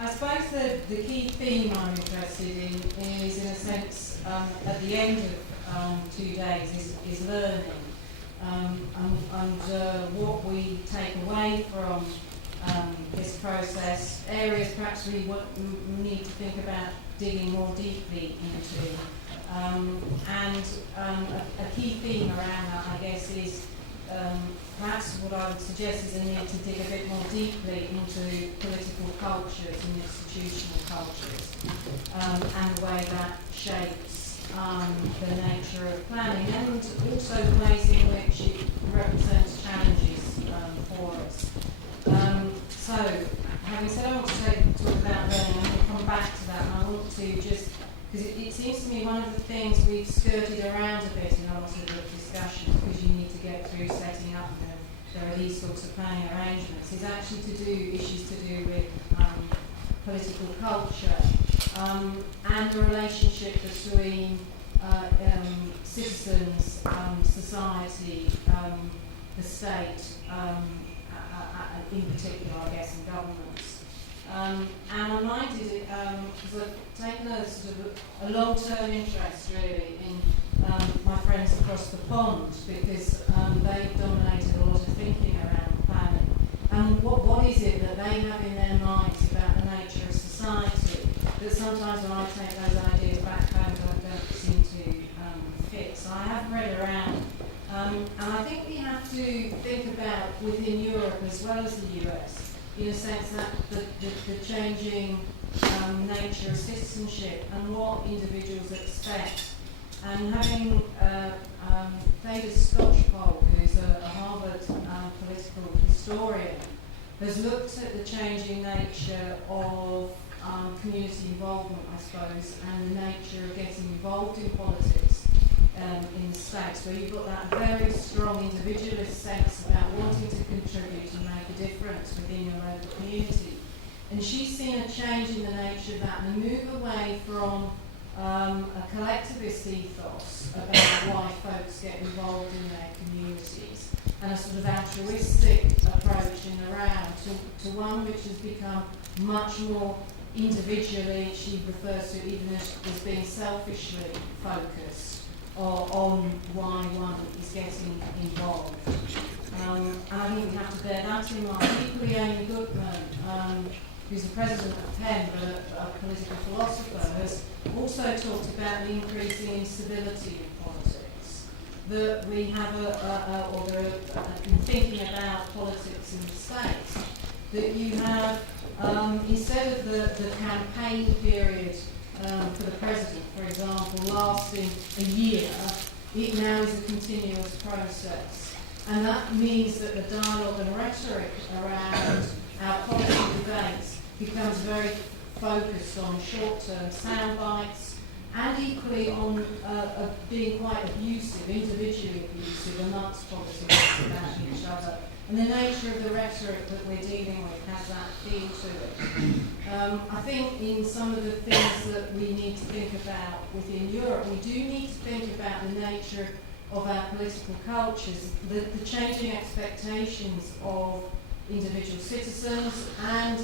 I suppose the key theme I'm interested in is, in a sense, at the end of 2 days, is learning. And what we take away from this process, areas perhaps we need to think about digging more deeply into. And a key theme around that, I guess, is perhaps what I would suggest is a need to dig a bit more deeply into political cultures and institutional cultures, and the way that shapes the nature of planning, and also the ways in which it represents challenges for us. So, having said I want to talk about learning, I'm going to come back to that, and I want to just, because it seems to me one of the things we've skirted around a bit in a lot of the discussions, because you need to get through setting up, there are these sorts of planning arrangements, is actually to do issues to do with political culture and the relationship between citizens, society, the state, in particular, I guess, and governments. And I'm minded, because I've taken a sort of a long-term interest, really, in my friends across the pond, because they've dominated a lot of thinking around planning. And what is it that they have in their minds about the nature of society that sometimes when I take those ideas back home don't seem to fit? So I have read around. And I think we have to think about, within Europe as well as the US, in a sense that the changing nature of citizenship and what individuals expect. And having David Scotchpole, who's a Harvard political historian, has looked at the changing nature of community involvement, I suppose, and the nature of getting involved in politics in the States, where you've got that very strong individualist sense about wanting to contribute and make a difference within your local community. And she's seen a change in the nature of that and a move away from a collectivist ethos about why folks get involved in their communities, and a sort of altruistic approach in the round to one which has become much more individually, she refers to it even as being selfishly focused on why one is getting involved. And I think we have to bear that in mind. Equally, Amy Goodman, who's the president of Penn, but a political philosopher, has also talked about the increasing instability in politics. That we have in thinking about politics in the States, that you have, instead of the campaign period for the president, for example, lasting a year, it now is a continuous process. And that means that the dialogue and rhetoric around our policy debates becomes very focused on short-term sound bites, and equally on being quite abusive, individually abusive amongst politicians about each other. And the nature of the rhetoric that we're dealing with has that feel to it. I think in some of the things that we need to think about within Europe, we do need to think about the nature of our political cultures, the changing expectations of individual citizens, and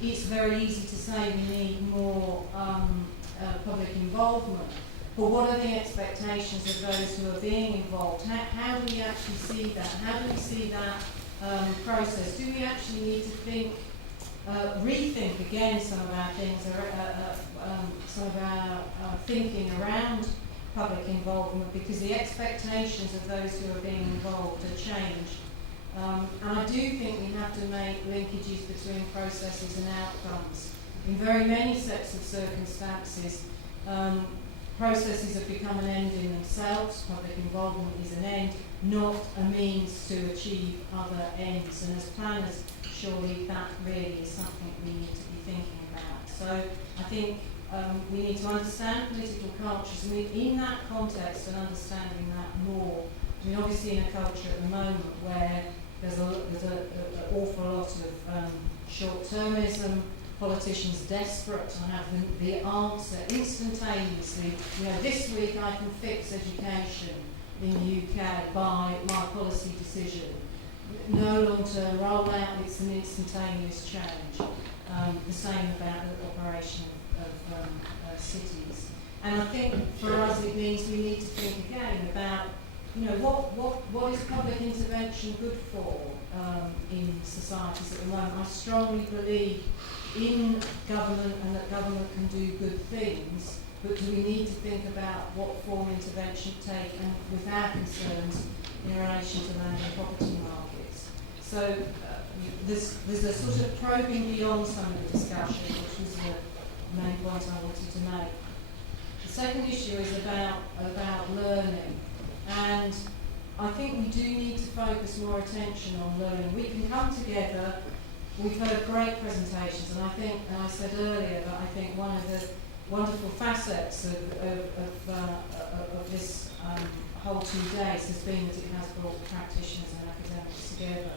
it's very easy to say we need more public involvement. But what are the expectations of those who are being involved? How do we actually see that? How do we see that process? Do we actually need to think, rethink again some of our things, some of our thinking around public involvement, because the expectations of those who are being involved have changed. And I do think we have to make linkages between processes and outcomes. In very many sets of circumstances, processes have become an end in themselves. Public involvement is an end, not a means to achieve other ends. And as planners, surely that really is something we need to be thinking about. So I think we need to understand political cultures, and in that context and understanding that more. I mean, obviously in a culture at the moment where there's an awful lot of short-termism, politicians desperate to have the answer instantaneously. You know, this week I can fix education in the UK by my policy decision. No long-term rollout, it's an instantaneous change. the same about the operation of cities. And I think for us it means we need to think again about, what is public intervention good for in societies at the moment. I strongly believe in government and that government can do good things, but do we need to think about what form intervention take and with our concerns in relation to land and property markets. So there's a sort of probing beyond some of the discussion, which was the main point I wanted to make. The second issue is about learning, and I think we do need to focus more attention on learning. We can come together. We've heard great presentations, and I think, and I said earlier that I think one of the wonderful facets of this whole 2 days has been that it has brought practitioners and academics together.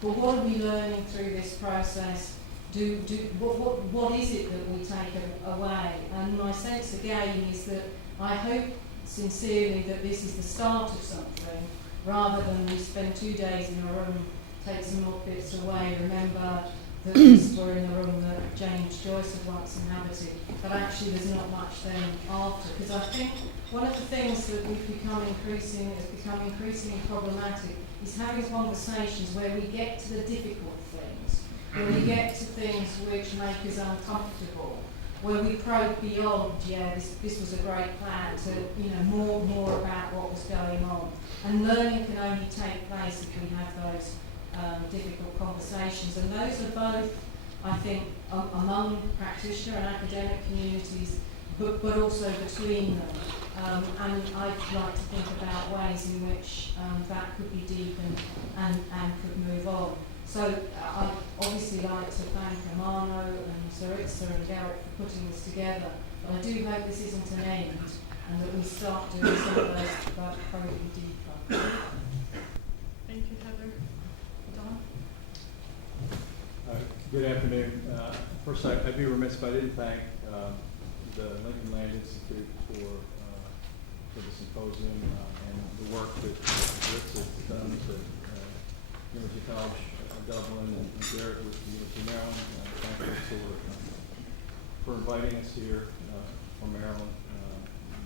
But what are we learning through this process? What is it that we take away? And my sense again is that I hope sincerely that this is the start of something, rather than we spend 2 days in a room, take some more bits away, remember that we're in the room that James Joyce had once inhabited, but actually there's not much then after. Because I think one of the things that has become increasingly problematic is having conversations where we get to the difficult things, where we get to things which make us uncomfortable, where we probe beyond, this was a great plan, to more about what was going on. And learning can only take place if we have those difficult conversations, and those are both, I think, among practitioner and academic communities, but also between them. And I'd like to think about ways in which that could be deepened and could move on. So I'd obviously like to thank Amano and Saritza and Garrett for putting this together, but I do hope this isn't an end and that we start doing some of those probing deeper. Thank you, Heather. Don? Good afternoon. First, I'd be remiss if I didn't thank the Lincoln Land Institute for the symposium and the work that Ritz has done with the University College of Dublin and Garrett with the University of Maryland. Thank you for inviting us here from Maryland.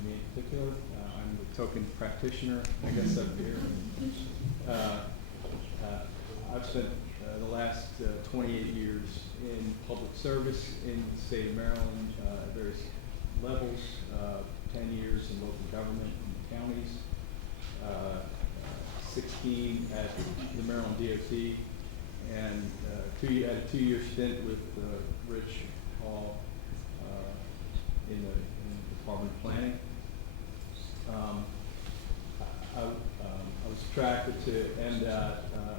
Me in particular, I'm the token practitioner, I guess, up here. I've spent the last 28 years in public service in the state of Maryland at various levels, 10 years in local government in the counties, 16 at the Maryland DOT, and had a 2-year stint with Rich Hall in the Department of Planning. I was attracted to MDOT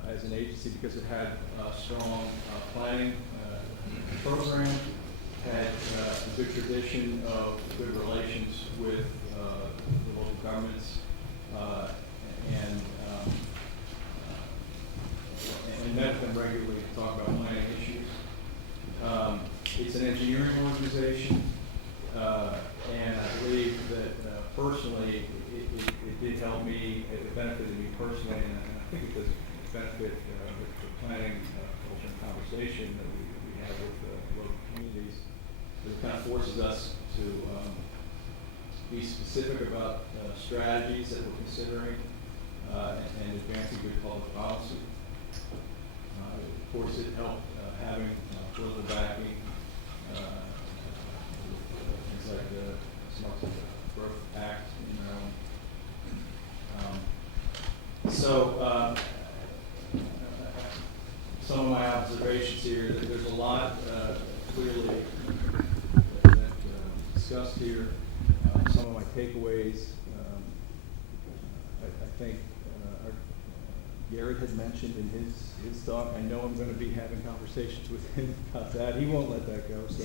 as an agency because it had a strong planning program, had a good tradition of good relations with the local governments, and met them regularly to talk about planning issues. It's an engineering organization, and I believe that personally it did help me, it benefited me personally, and I think it does benefit the planning culture and conversation that we have with local communities. It kind of forces us to be specific about strategies that we're considering and advancing good public policy. Of course, it helped having political backing, things like the Smart Growth Act in Maryland. Some of my observations here, that there's a lot clearly that discussed here. Some of my takeaways, I think Gary had mentioned in his talk. I know I'm going to be having conversations with him about that. He won't let that go. So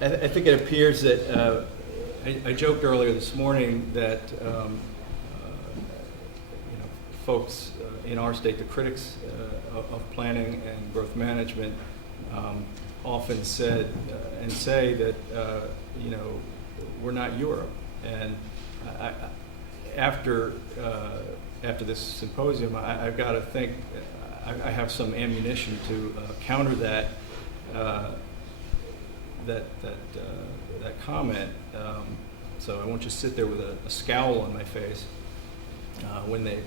I think it appears that I joked earlier this morning that folks in our state, the critics of planning and growth management, often said and say that we're not Europe. And after this symposium, I've got to think I have some ammunition to counter that comment. So I won't just sit there with a scowl on my face when they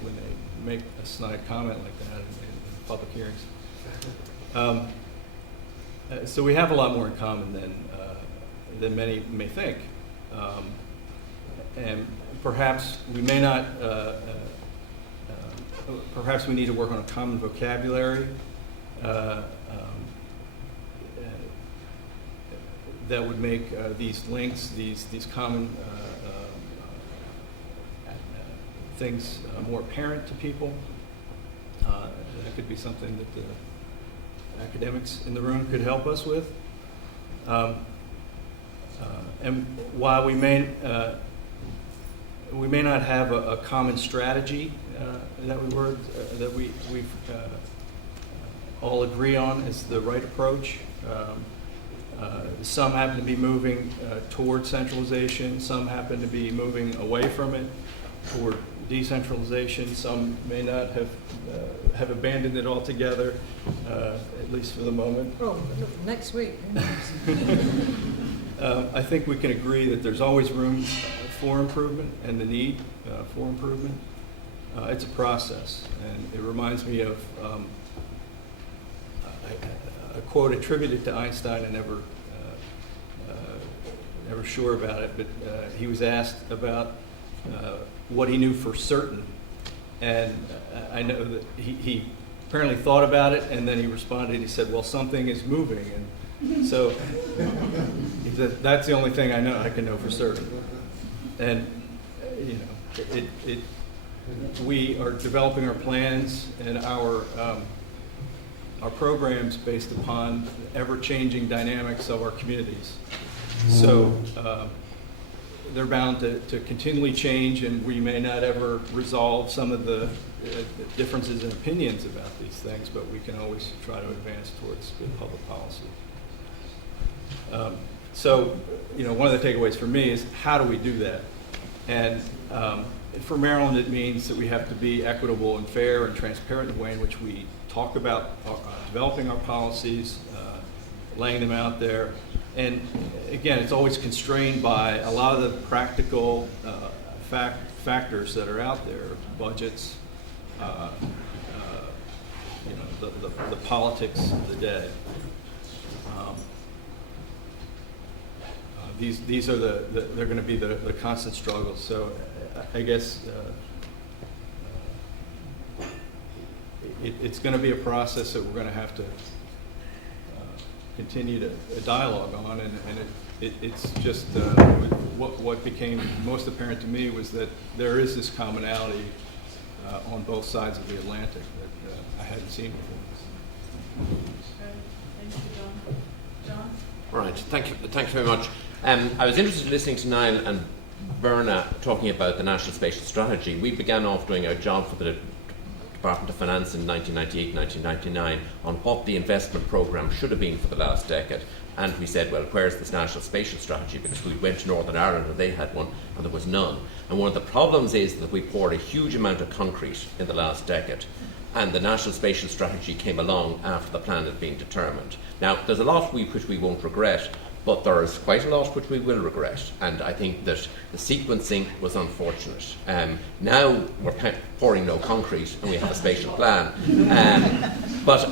make a snide comment like that in public hearings. So we have a lot more in common than many may think, and perhaps we may not. Perhaps we need to work on a common vocabulary that would make these links, these common things more apparent to people. That could be something that the academics in the room could help us with. And while we may not have a common strategy that we all agree on is the right approach. Some happen to be moving toward centralization. Some happen to be moving away from it toward decentralization. Some may not have abandoned it altogether, at least for the moment. Oh, next week. I think we can agree that there's always room for improvement and the need for improvement. It's a process, and it reminds me of a quote attributed to Einstein. I never sure about it, but he was asked about what he knew for certain, and I know that he apparently thought about it, and then he responded. He said, "Well, something is moving," and so he said, "That's the only thing I know. I can know for certain." And we are developing our plans and our programs based upon ever-changing dynamics of our communities. So they're bound to continually change, and we may not ever resolve some of the differences in opinions about these things, but we can always try to advance towards good public policy. So, one of the takeaways for me is how do we do that? And for Maryland, it means that we have to be equitable and fair and transparent in the way in which we talk about developing our policies, laying them out there. And again, it's always constrained by a lot of the practical factors that are out there, budgets, the politics of the day. These are they're going to be the constant struggles. So I guess it's going to be a process that we're going to have to continue to dialogue on, and it's just what became most apparent to me was that there is this commonality on both sides of the Atlantic that I hadn't seen before. Thank you, John. John? Right, thanks very much. I was interested in listening to Niall and Berna talking about the National Spatial Strategy. We began off doing a job for the Department of Finance in 1998, 1999 on what the investment programme should have been for the last decade. And we said, well, where's this National Spatial Strategy? Because we went to Northern Ireland and they had one and there was none. And one of the problems is that we poured a huge amount of concrete in the last decade, and the National Spatial Strategy came along after the plan had been determined. Now, there's a lot which we won't regret, but there's quite a lot which we will regret, and I think that the sequencing was unfortunate. Now we're pouring no concrete and we have a spatial plan, but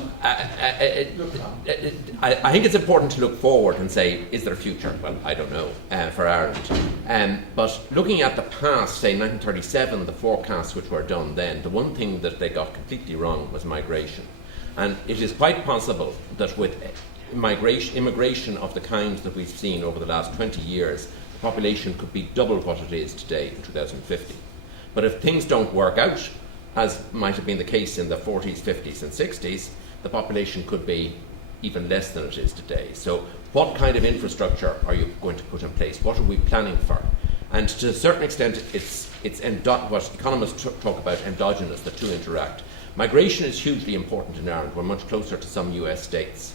I think it's important to look forward and say, is there a future? Well, I don't know for Ireland. But looking at the past, say 1937, the forecasts which were done then, the one thing that they got completely wrong was migration. And it is quite possible that with immigration of the kind that we've seen over the last 20 years, the population could be double what it is today in 2050. But if things don't work out, as might have been the case in the 40s, 50s and 60s, the population could be even less than it is today. So what kind of infrastructure are you going to put in place? What are we planning for? And to a certain extent, it's what economists talk about endogenous, the two interact. Migration is hugely important in Ireland. We're much closer to some US states.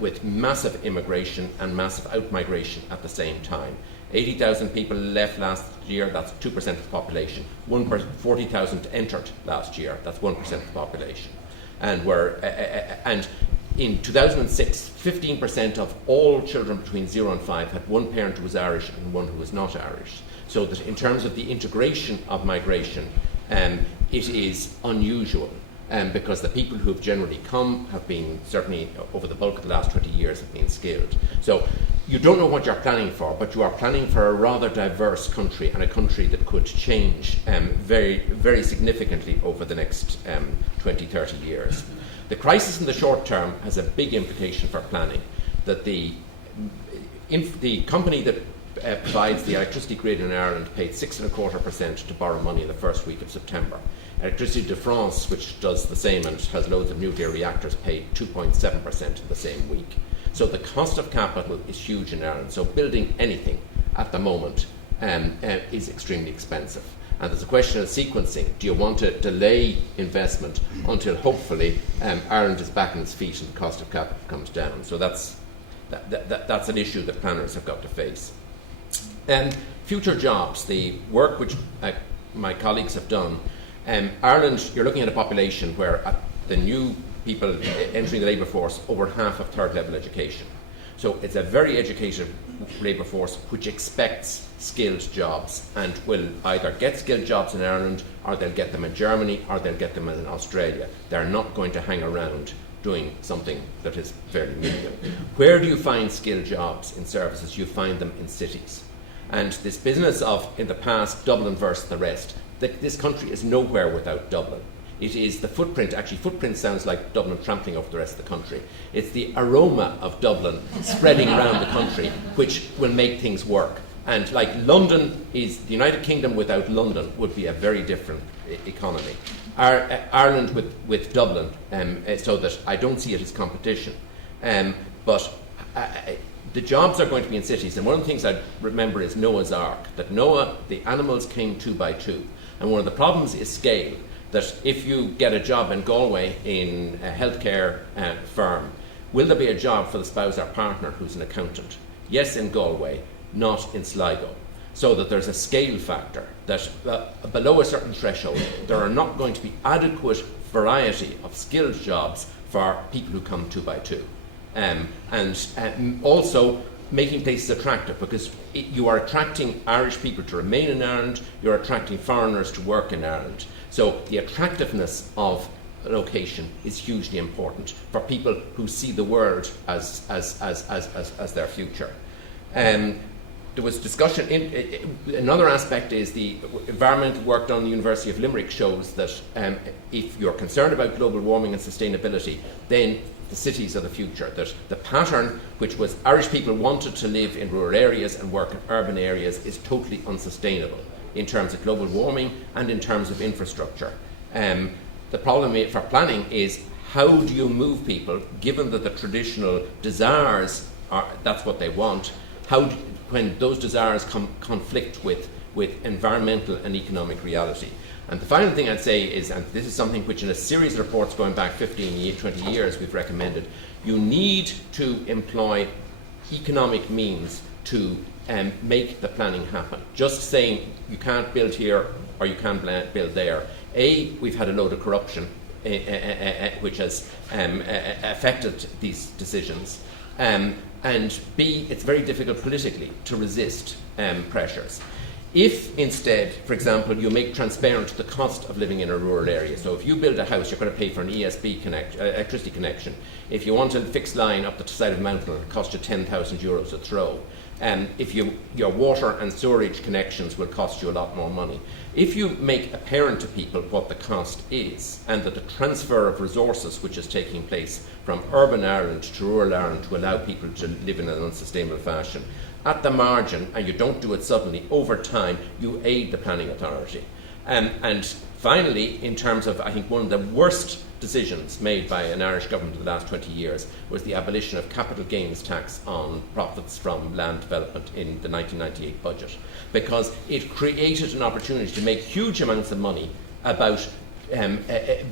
With massive immigration and massive out-migration at the same time. 80,000 people left last year, that's 2% of the population. 40,000 entered last year, that's 1% of the population. and in 2006, 15% of all children between 0 and 5 had one parent who was Irish and one who was not Irish. So that in terms of the integration of migration, it is unusual. Because the people who have generally come have been, certainly over the bulk of the last 20 years, have been skilled. So you don't know what you're planning for, but you are planning for a rather diverse country, and a country that could change very, very significantly over the next 20, 30 years. The crisis in the short term has a big implication for planning, that the company that provides the electricity grid in Ireland paid 6.25% to borrow money in the first week of September. Electricité de France, which does the same and has loads of nuclear reactors, paid 2.7% in the same week. So the cost of capital is huge in Ireland. So building anything at the moment is extremely expensive. And there's a question of sequencing. Do you want to delay investment until hopefully Ireland is back on its feet and the cost of capital comes down? So that's an issue that planners have got to face. Future jobs, the work which my colleagues have done. Ireland, you're looking at a population where the new people entering the labour force, over half of third level education. So it's a very educated labour force which expects skilled jobs and will either get skilled jobs in Ireland, or they'll get them in Germany, or they'll get them in Australia. They're not going to hang around doing something that is fairly menial. Where do you find skilled jobs in services? You find them in cities. And this business of, in the past, Dublin versus the rest, this country is nowhere without Dublin. It is the footprint. Actually, footprint sounds like Dublin trampling over the rest of the country. It's the aroma of Dublin spreading around the country which will make things work. And like London is, the United Kingdom without London would be a very different economy. Ireland with Dublin, so that I don't see it as competition. But the jobs are going to be in cities. And one of the things I remember is Noah's Ark. That Noah, the animals came 2 by 2. And one of the problems is scale. That if you get a job in Galway in a healthcare firm, will there be a job for the spouse or partner who's an accountant? Yes, in Galway, not in Sligo. So that there's a scale factor, that below a certain threshold, there are not going to be adequate variety of skilled jobs for people who come 2 by 2. And also making places attractive, because you are attracting Irish people to remain in Ireland, you're attracting foreigners to work in Ireland. So the attractiveness of a location is hugely important for people who see the world as their future. There was discussion, another aspect is the environmental work done at the University of Limerick shows that if you're concerned about global warming and sustainability, then the cities are the future. That the pattern, which was Irish people wanted to live in rural areas and work in urban areas, is totally unsustainable in terms of global warming and in terms of infrastructure. The problem for planning is, how do you move people, given that the traditional desires are, that's what they want, when those desires conflict with environmental and economic reality. And the final thing I'd say is, and this is something which in a series of reports going back 15, 20 years we've recommended, you need to employ economic means to make the planning happen. Just saying you can't build here or you can't build there. A, we've had a load of corruption which has affected these decisions. And B, it's very difficult politically to resist pressures. If instead, for example, you make transparent the cost of living in a rural area, so if you build a house, you're going to pay for an ESB electricity connection. If you want a fixed line up the side of a mountain, it'll cost you €10,000 a throw. If your water and sewerage connections will cost you a lot more money. If you make apparent to people what the cost is, and that the transfer of resources which is taking place from urban Ireland to rural Ireland to allow people to live in an unsustainable fashion, at the margin, and you don't do it suddenly, over time, you aid the planning authority. And finally, in terms of, I think, one of the worst decisions made by an Irish government in the last 20 years was the abolition of capital gains tax on profits from land development in the 1998 budget, because it created an opportunity to make huge amounts of money about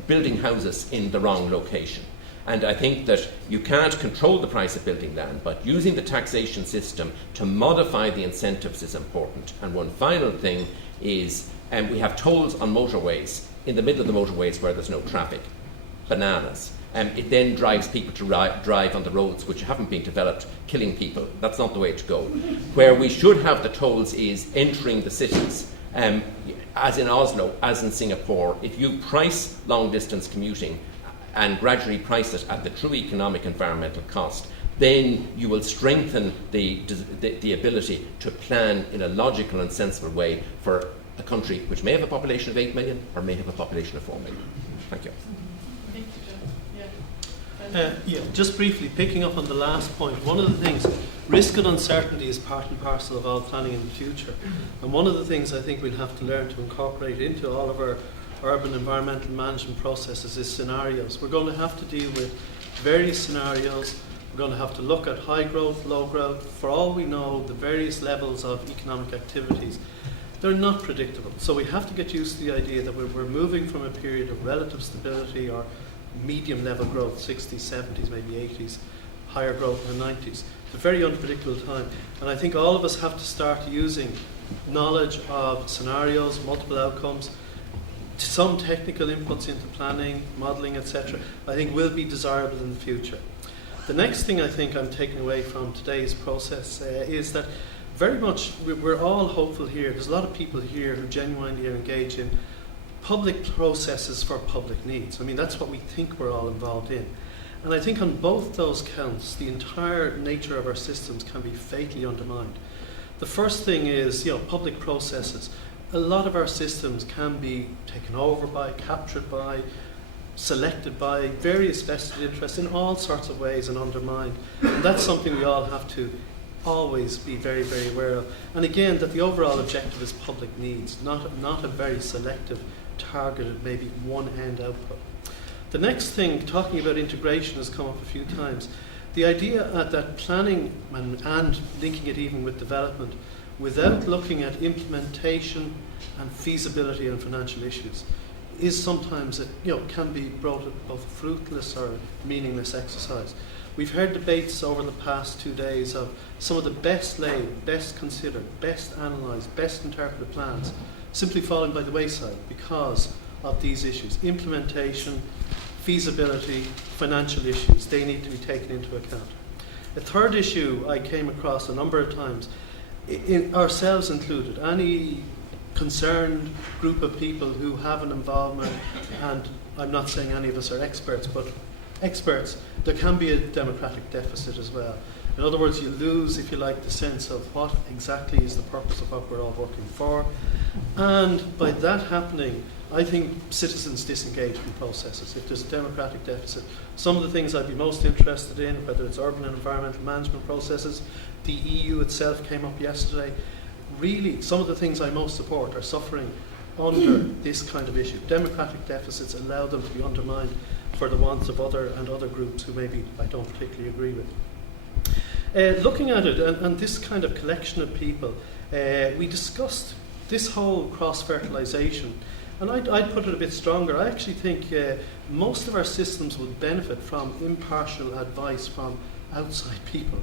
building houses in the wrong location. And I think that you can't control the price of building land, but using the taxation system to modify the incentives is important. And one final thing is, we have tolls on motorways in the middle of the motorways where there's no traffic. bananas. It then drives people to drive on the roads which haven't been developed, killing people. That's not the way to go. Where we should have the tolls is entering the cities. As in Oslo, as in Singapore, if you price long-distance commuting and gradually price it at the true economic environmental cost, then you will strengthen the ability to plan in a logical and sensible way for a country which may have a population of 8 million or may have a population of 4 million. Thank you. Thank you, John. Yeah. Just briefly, picking up on the last point, one of the things, risk and uncertainty is part and parcel of all planning in the future. And one of the things I think we'll have to learn to incorporate into all of our urban environmental management processes is scenarios. We're going to have to deal with various scenarios. We're going to have to look at high growth, low growth. For all we know, the various levels of economic activities, they're not predictable. So we have to get used to the idea that we're moving from a period of relative stability or medium level growth, 60s, 70s, maybe 80s, higher growth in the 90s. It's a very unpredictable time. And I think all of us have to start using knowledge of scenarios, multiple outcomes, some technical inputs into planning, modelling, etc. I think will be desirable in the future. The next thing I think I'm taking away from today's process is that very much we're all hopeful here. There's a lot of people here who genuinely engage in public processes for public needs. I mean, that's what we think we're all involved in. And I think on both those counts, the entire nature of our systems can be fatally undermined. The first thing is, public processes. A lot of our systems can be taken over by, captured by, selected by various vested interests in all sorts of ways and undermined. And that's something we all have to always be very, very aware of. And again, that the overall objective is public needs, not a very selective, targeted, maybe one-end output. The next thing, talking about integration, has come up a few times. The idea that planning and linking it even with development, without looking at implementation and feasibility and financial issues, is sometimes, can be both fruitless or meaningless exercise. We've heard debates over the past 2 days of some of the best laid, best considered, best analysed, best interpreted plans simply falling by the wayside because of these issues. Implementation, feasibility, financial issues, they need to be taken into account. A third issue I came across a number of times, ourselves included, any concerned group of people who have an involvement, and I'm not saying any of us are experts, but experts, there can be a democratic deficit as well. In other words, you lose, if you like, the sense of what exactly is the purpose of what we're all working for. And by that happening, I think citizens disengage from processes. If there's a democratic deficit, some of the things I'd be most interested in, whether it's urban and environmental management processes, the EU itself came up yesterday. Really, some of the things I most support are suffering under this kind of issue. Democratic deficits allow them to be undermined for the wants of other groups who maybe I don't particularly agree with. Looking at it, and this kind of collection of people, we discussed this whole cross-fertilisation, and I'd put it a bit stronger. I actually think most of our systems would benefit from impartial advice from outside people.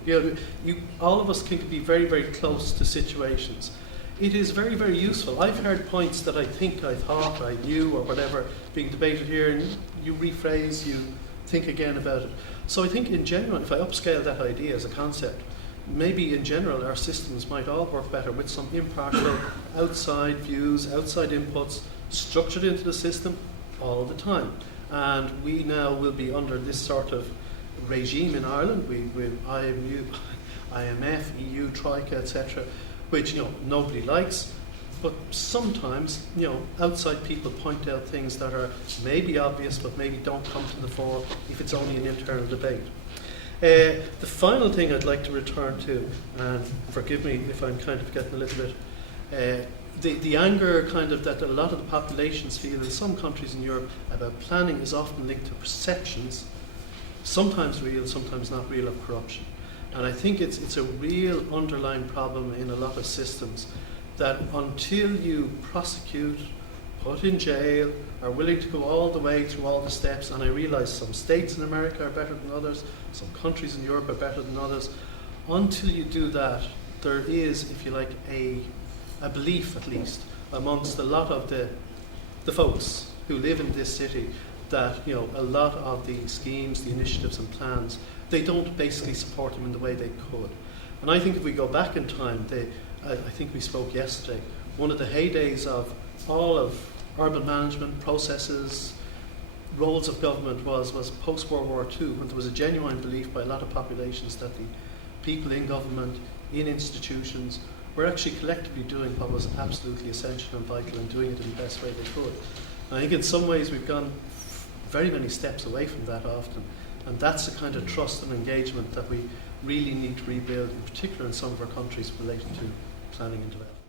All of us can be very, very close to situations. It is very, very useful. I've heard points that I think I thought I knew or whatever being debated here, and you rephrase, you think again about it. So I think in general, if I upscale that idea as a concept, maybe in general our systems might all work better with some impartial outside views, outside inputs, structured into the system all the time. And we now will be under this sort of regime in Ireland, with IMF, EU, Troika, etc., which nobody likes, but sometimes outside people point out things that are maybe obvious but maybe don't come to the fore if it's only an internal debate. The final thing I'd like to return to, and forgive me if I'm kind of getting a little bit, the anger kind of that a lot of the populations feel in some countries in Europe about planning is often linked to perceptions, sometimes real, sometimes not real, of corruption. And I think it's a real underlying problem in a lot of systems that until you prosecute, put in jail, are willing to go all the way through all the steps, and I realise some states in America are better than others, some countries in Europe are better than others, until you do that, there is, if you like, a belief at least amongst a lot of the folks who live in this city that a lot of the schemes, the initiatives and plans, they don't basically support them in the way they could. And I think if we go back in time, I think we spoke yesterday, one of the heydays of all of urban management processes, roles of government was post-World War II, when there was a genuine belief by a lot of populations that the people in government, in institutions, were actually collectively doing what was absolutely essential and vital and doing it in the best way they could. And I think in some ways we've gone very many steps away from that often, and that's the kind of trust and engagement that we really need to rebuild, in particular in some of our countries relating to planning and development.